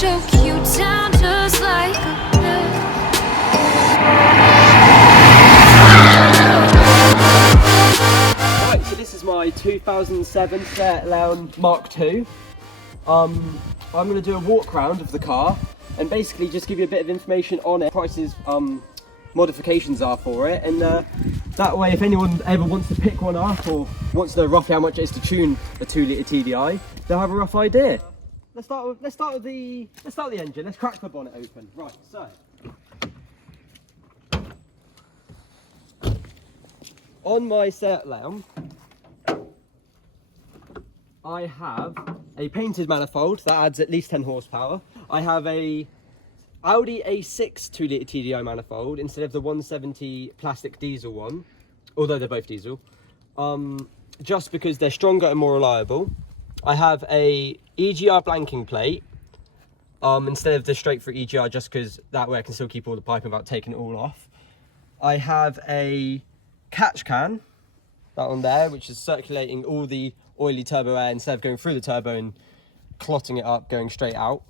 choke you down just like a pill. Right, so this is my 2007 Seat Leon Mk2. I'm going to do a walk round of the car and basically just give you a bit of information on it, prices, modifications are for it, and that way if anyone ever wants to pick one up or wants to know roughly how much it is to tune a 2-litre TDI, they'll have a rough idea. Let's start with the engine. Let's crack the bonnet open. Right, so on my Seat Leon, I have a painted manifold that adds at least 10 horsepower. I have a Audi A6 2-litre TDI manifold instead of the 170 plastic diesel one, although they're both diesel, just because they're stronger and more reliable. I have a EGR blanking plate instead of the straight through EGR, just because that way I can still keep all the piping without taking it all off. I have a catch can, that one there, which is circulating all the oily turbo air instead of going through the turbo and clotting it up, going straight out.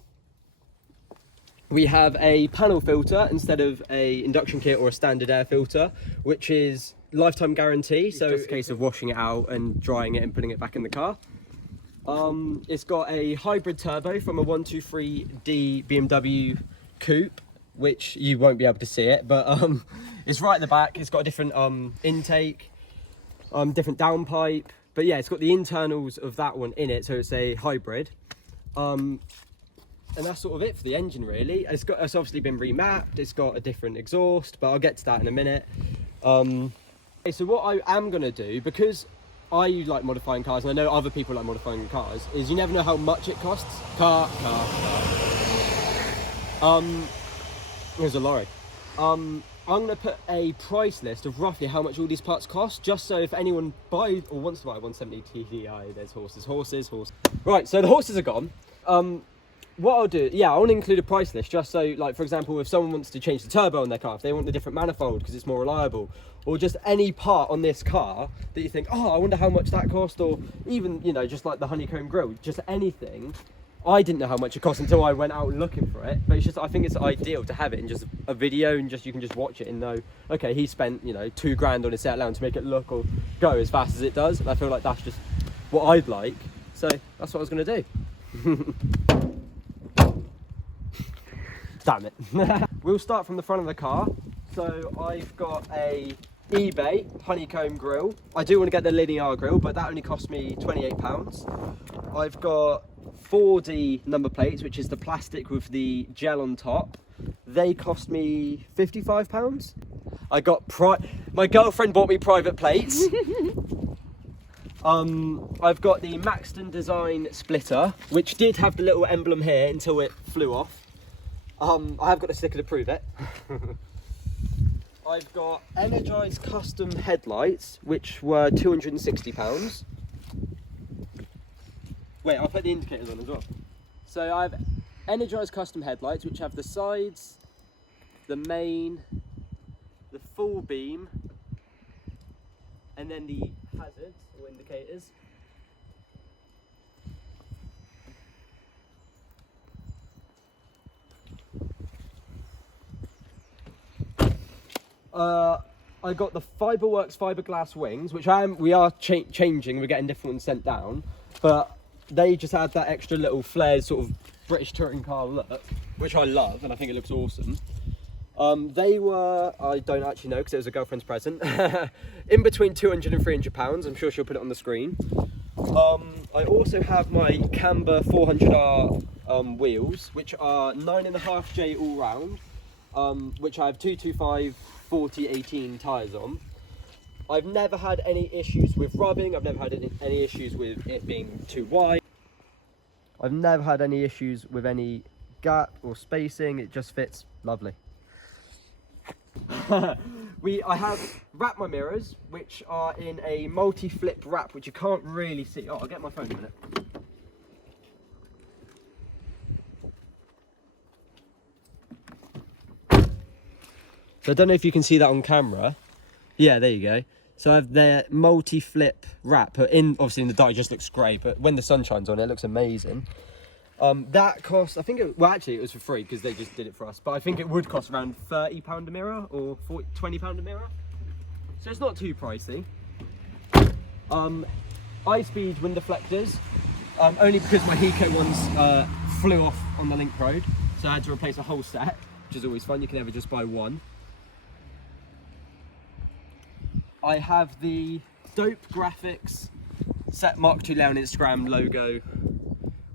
We have a panel filter instead of a induction kit or a standard air filter, which is lifetime guarantee, so it's a case of washing it out and drying it and putting it back in the car. It's got a hybrid turbo from a 123D BMW coupe, which you won't be able to see it, but it's right at the back. It's got a different intake, different downpipe, but yeah, it's got the internals of that one in it, so it's a hybrid. And that's sort of it for the engine, really. It's obviously been remapped. It's got a different exhaust, but I'll get to that in a minute. Okay, so what I am going to do, because I like modifying cars, and I know other people like modifying cars, is you never know how much it costs. There's a lorry. I'm going to put a price list of roughly how much all these parts cost, just so if anyone buys or wants to buy a 170 TDI, there's horses. Right, so the horses are gone. What I'll do, yeah, I want to include a price list, just so, like, for example, if someone wants to change the turbo on their car, if they want a different manifold because it's more reliable, or just any part on this car that you think, oh, I wonder how much that cost, or even, you know, just like the honeycomb grille, just anything. I didn't know how much it cost until I went out looking for it, but it's just, I think it's ideal to have it in just a video, and just you can just watch it and know, okay, he spent, you know, £2,000 on his Seat Leon to make it look or go as fast as it does, and I feel like that's just what I'd like, so that's what I was going to do. Damn it. We'll start from the front of the car. So I've got a eBay honeycomb grille. I do want to get the linear grille, but that only cost me £28. I've got 4D number plates, which is the plastic with the gel on top. They cost me £55. I got my girlfriend bought me private plates. I've got the Maxton Design splitter, which did have the little emblem here until it flew off. I have got a sticker to prove it. I've got Energized custom headlights, which were £260. Wait, I'll put the indicators on as well. So I have Energized custom headlights, which have the sides, the main, the full beam, and then the hazards or indicators. I got the Fiberworks fiberglass wings, which we are changing. We're getting different ones sent down, but they just add that extra little flared sort of British touring car look, which I love, and I think it looks awesome. They were, I don't actually know because it was a girlfriend's present, in between £200 and £300. I'm sure she'll put it on the screen. I also have my Camber 400R wheels, which are 9.5J all round, which I have 225 40/18 tyres on. I've never had any issues with rubbing. I've never had any issues with it being too wide. I've never had any issues with any gap or spacing. It just fits lovely. I have wrapped my mirrors, which are in a multi-flip wrap, which you can't really see. Oh, I'll get my phone in a minute. So I don't know if you can see that on camera. Yeah, there you go. So I have their multi-flip wrap. Obviously in the dark it just looks great, but when the sun shines on it, it looks amazing. That cost, I think well actually it was for free because they just did it for us, but I think it would cost around £30 a mirror or £20 a mirror. So it's not too pricey. High-speed wind deflectors, only because my Hiko ones flew off on the Link Road, so I had to replace a whole set, which is always fun. You can never just buy one. I have the Dope Graphics set Mk2 Leon Instagram logo,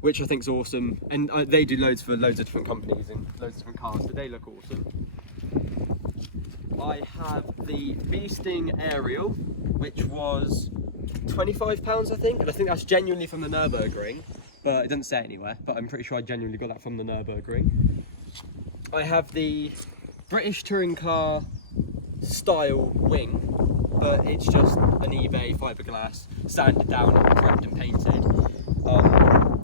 which I think is awesome, and they do loads for loads of different companies and loads of different cars, so they look awesome. I have the Bee Sting aerial, which was £25 I think, and I think that's genuinely from the Nürburgring, but it doesn't say anywhere, but I'm pretty sure I genuinely got that from the Nürburgring. I have the British touring car style wing, but it's just an eBay fiberglass, sanded down, prepped and painted,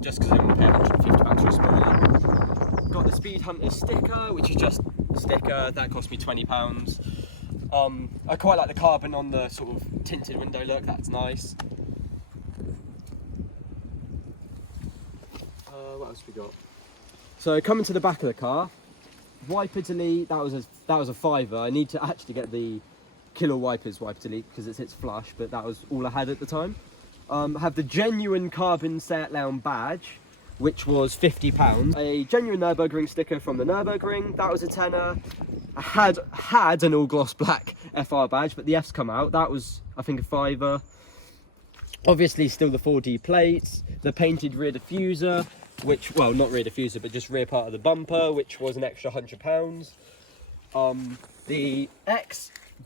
just because I didn't want to pay £150 for a spoiler. Got the Speed Hunter sticker, which is just a sticker, that cost me £20. I quite like the carbon on the sort of tinted window look, that's nice. What else we got? So coming to the back of the car, wiper delete, that was a fiver. I need to actually get the Killer Wipers wiper delete because it sits flush, but that was all I had at the time. Have the genuine carbon Seat Leon badge, which was £50. A genuine Nürburgring sticker from the Nürburgring, that was a tenner. I had an all gloss black FR badge, but the F's come out. That was, I think, a fiver. Obviously, still the 4D plates, the painted rear diffuser, which, well, not rear diffuser, but just rear part of the bumper, which was an extra £100. The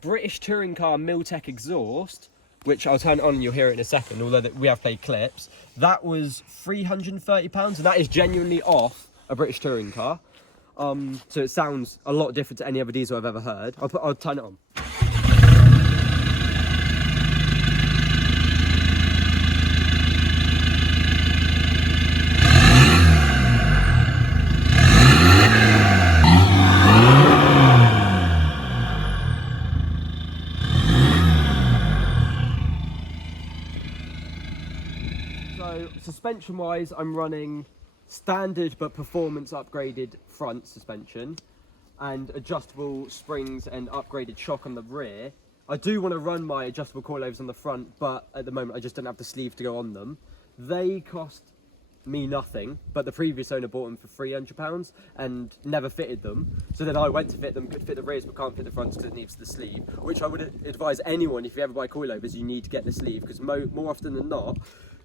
British touring car Miltech exhaust, which I'll turn it on and you'll hear it in a second, although we have played clips, that was £330, and that is genuinely off a British touring car. So it sounds a lot different to any other diesel I've ever heard. I'll turn it on. So suspension wise, I'm running standard but performance upgraded front suspension and adjustable springs and upgraded shock on the rear. I do want to run my adjustable coilovers on the front, but at the moment I just don't have the sleeve to go on them. They cost me nothing, but the previous owner bought them for £300 and never fitted them. So then I went to fit them, could fit the rears but can't fit the fronts because it needs the sleeve, which I would advise anyone, if you ever buy coilovers, you need to get the sleeve, because more often than not,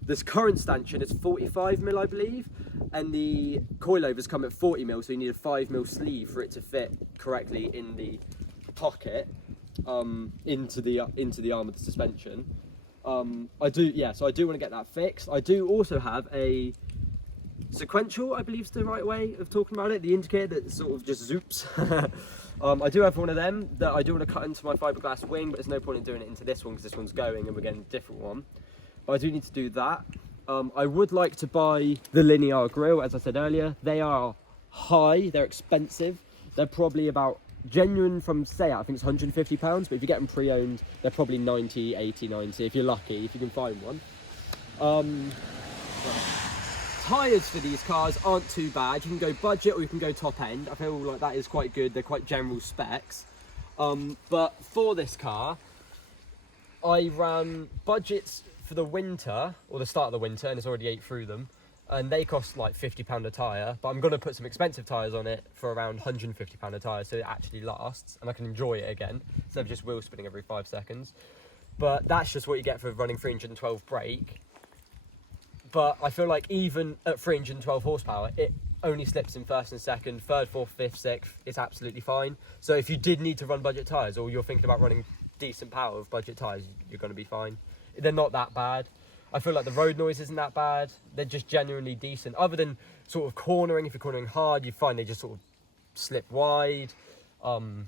this current stanchion is 45mm I believe, and the coilovers come at 40mm, so you need a 5mm sleeve for it to fit correctly in the pocket into the arm of the suspension. So I do want to get that fixed. I do also have a sequential, I believe is the right way of talking about it, the indicator that sort of just zoops. I do have one of them that I do want to cut into my fiberglass wing, but there's no point in doing it into this one because this one's going and we're getting a different one. But I do need to do that. I would like to buy the linear grille, as I said earlier. They are high, they're expensive. They're probably about, genuine from Seat, I think it's £150, but if you get them pre-owned, they're probably 90, 80, 90, if you're lucky, if you can find one. Tyres for these cars aren't too bad. You can go budget or you can go top end. I feel like that is quite good. They're quite general specs. But for this car, I ran budgets for the winter, or the start of the winter, and it's already ate through them, and they cost like £50 a tyre, but I'm going to put some expensive tyres on it for around £150 a tyre, so it actually lasts and I can enjoy it again instead of just wheel spinning every 5 seconds. But that's just what you get for running 312 brake. But I feel like even at 312 horsepower, it only slips in first and second, third, fourth, fifth, sixth, it's absolutely fine. So if you did need to run budget tyres, or you're thinking about running decent power with budget tyres, you're going to be fine. They're not that bad. I feel like the road noise isn't that bad. They're just genuinely decent. Other than sort of cornering, if you're cornering hard, you find they just sort of slip wide. And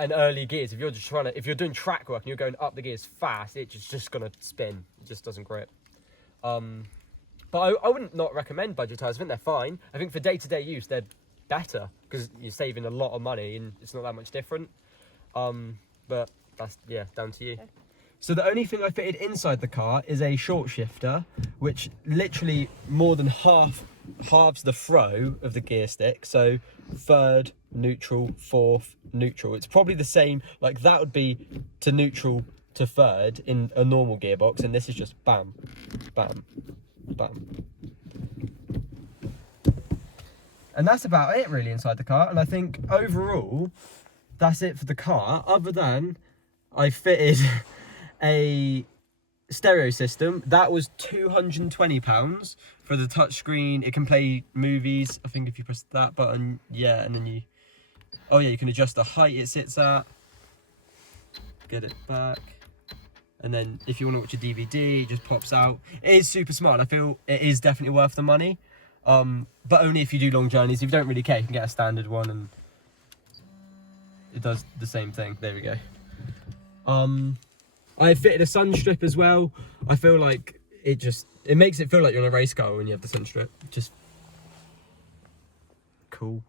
early gears, if you're doing track work and you're going up the gears fast, it's just gonna spin. It just doesn't grip. But I wouldn't not recommend budget tyres. I think they're fine. I think for day-to-day use, they're better because you're saving a lot of money and it's not that much different. But that's, yeah, down to you. Okay. So the only thing I fitted inside the car is a short shifter, which literally more than half halves the throw of the gear stick. So third, neutral, fourth, neutral. It's probably the same, like that would be to neutral to third in a normal gearbox, and this is just bam, bam, bam. And that's about it really inside the car. And I think overall, that's it for the car, other than I fitted a stereo system. That was £220 for the touchscreen. It can play movies, I think, if you press that button. Yeah, and then you, oh yeah, you can adjust the height it sits at. Get it back. And then if you want to watch a DVD, it just pops out. It is super smart. I feel it is definitely worth the money. But only if you do long journeys. If you don't really care, you can get a standard one and it does the same thing. There we go. I fitted a sun strip as well. I feel like it makes it feel like you're on a race car when you have the sun strip. Just cool.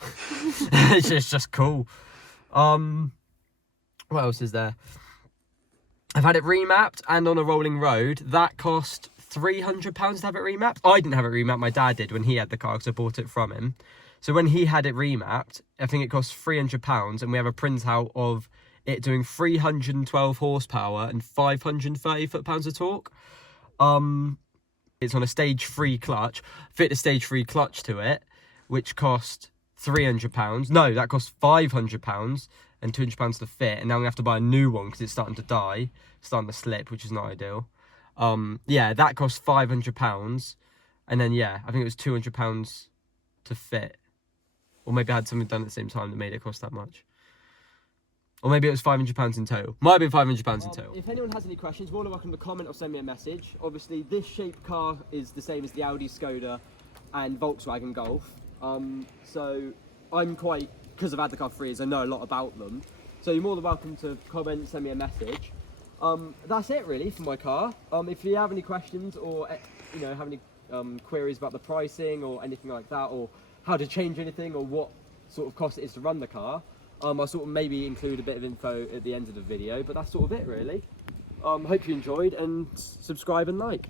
It's just cool. What else is there? I've had it remapped and on a rolling road. That cost £300 to have it remapped. I didn't have it remapped, my dad did when he had the car because I bought it from him. So when he had it remapped, I think it cost £300, and we have a printout of it doing 312 horsepower and 530 foot-pounds of torque. It's on a stage 3 clutch. Fit a stage 3 clutch to it, which cost £300. No, that cost £500 and £200 to fit. And now we have to buy a new one because it's starting to die, starting to slip, which is not ideal. Yeah, that cost £500. And then, yeah, I think it was £200 to fit. Or maybe I had something done at the same time that made it cost that much. Or maybe it was £500 in total. Might have been £500 in total. If anyone has any questions, more than welcome to comment or send me a message. Obviously, this shaped car is the same as the Audi, Skoda and Volkswagen Golf. So I'm quite, because I've had the car for 3 years, I know a lot about them. So you're more than welcome to comment, send me a message. That's it really for my car. If you have any questions or have any queries about the pricing or anything like that, or how to change anything or what sort of cost it is to run the car, I'll sort of maybe include a bit of info at the end of the video, but that's sort of it really. Hope you enjoyed, and subscribe and like.